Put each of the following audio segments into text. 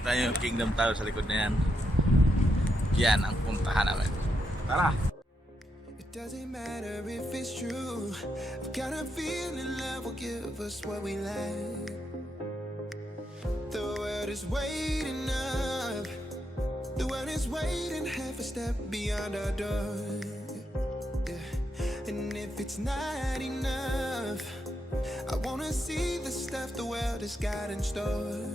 Kita nyo yung Kingdom Tower sa likod na yan. Yan ang puntahan namin. Tara! It doesn't matter if it's true. I've got a feeling love will give us what we like. The world is waiting up. The world is waiting half a step beyond our door. Yeah. And if it's not enough, I wanna see the stuff the world has got in store.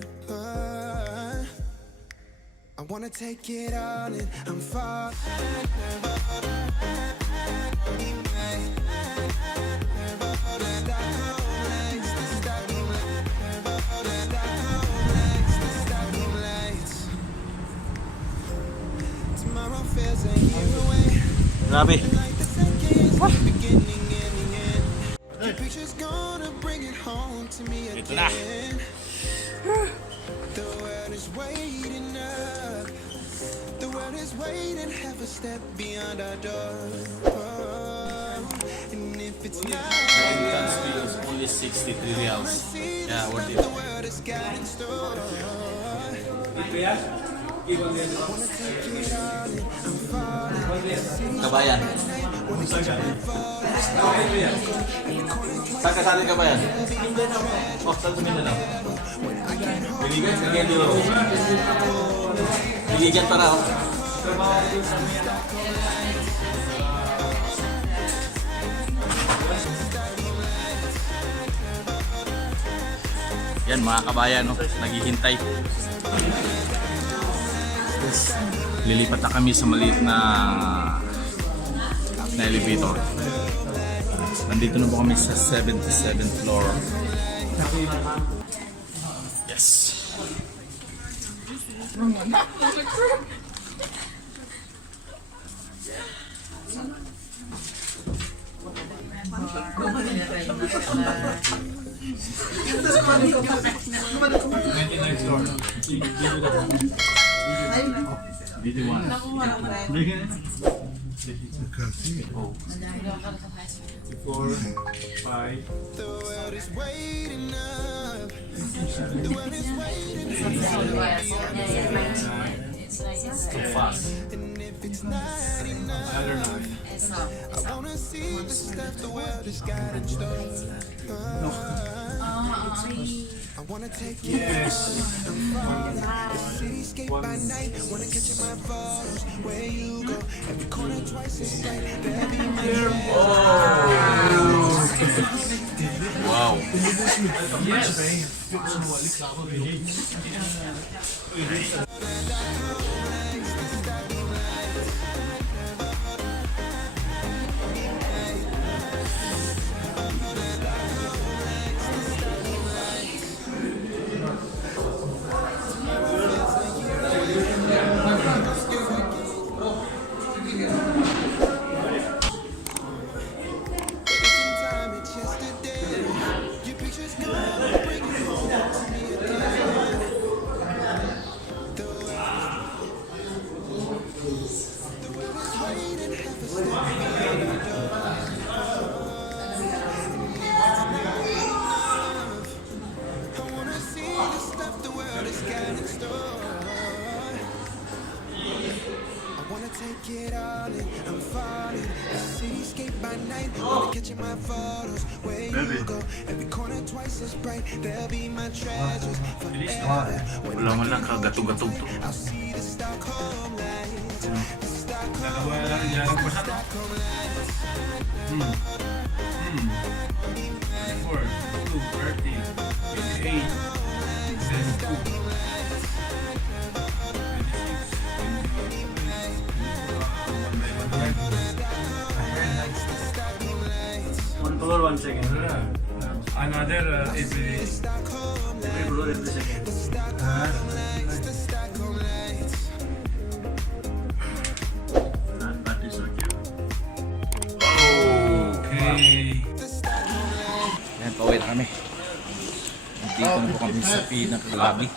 I wanna take it all in. I'm falling. Tomorrow feels a year away. Grabe! Ito na! The world is waiting up. The world is waiting half a step beyond our door. And if it's not Entrance fee is only 63 reals. Yeah, worth it. the world has got in store. Kabayan. Saan kasali Kabayan? Oh, saan sa Mindanao? Biligan, kagyan dito. Biligan pa na oh. Yan mga kabayan, no? Naghihintay. Lilipat na kami sa maliit na elevator. Nandito na po kami sa 77th floor. Yes. The world is waiting up. The world is waiting. Too fast. And if it's not enough, I wanna see the stuff the world has got in store. I wanna take you out. I'm falling. The cityscape by night. Wanna catch you my photos. Where you go, every corner twice as bright. Baby, my Wow. take it all in. I'm falling. The cityscape by night. Wanna catch you my photos. Where you go, every corner twice as bright. They'll be my treasures forever. Wala man lang kagatog-gatog to. I'll see the Stockholm lights. The Stockholm lights. 4, 2, 30, 88, 72. One color, 1 second. Another every Every color, every second. That is so cute. okay. Ayan, pauwi na kami. Dito na po kami sa pinaka-lobby.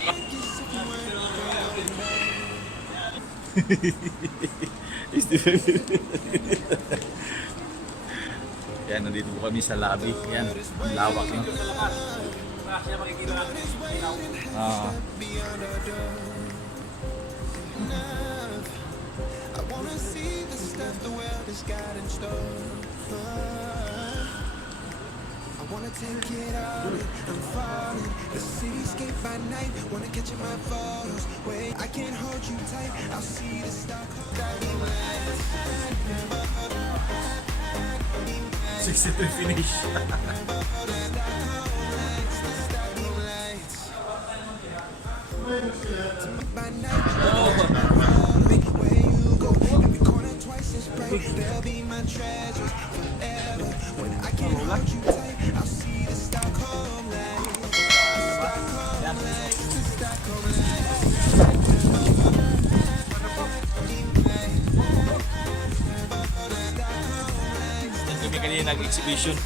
Yan, nandito po kami sa lobby. Yan, ang lawak niya. enough. I wanna see the stuff the world has got in store. I wanna take it all in, I'm falling. The cityscape by night, wanna catch in my photos. Wait, I can't hold you tight, I'll see the Stockholm lights. 62 finish. By night, where you go, every corner twice as bright. They'll be my treasures forever. When I can't hold you tight, I'll see the Stockholm lights. The Stockholm lights, the Stockholm lights. Yan kami kanina nag-exhibition.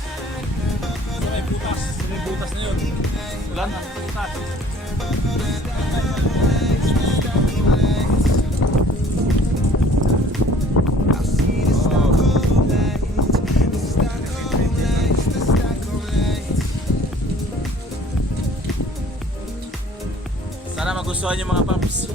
May butas. May butas na yun. Ulan? Butas. I'll see the Stockholm lights, the Stockholm lights, the Stockholm lights. Sana magustuhan yung mga paps.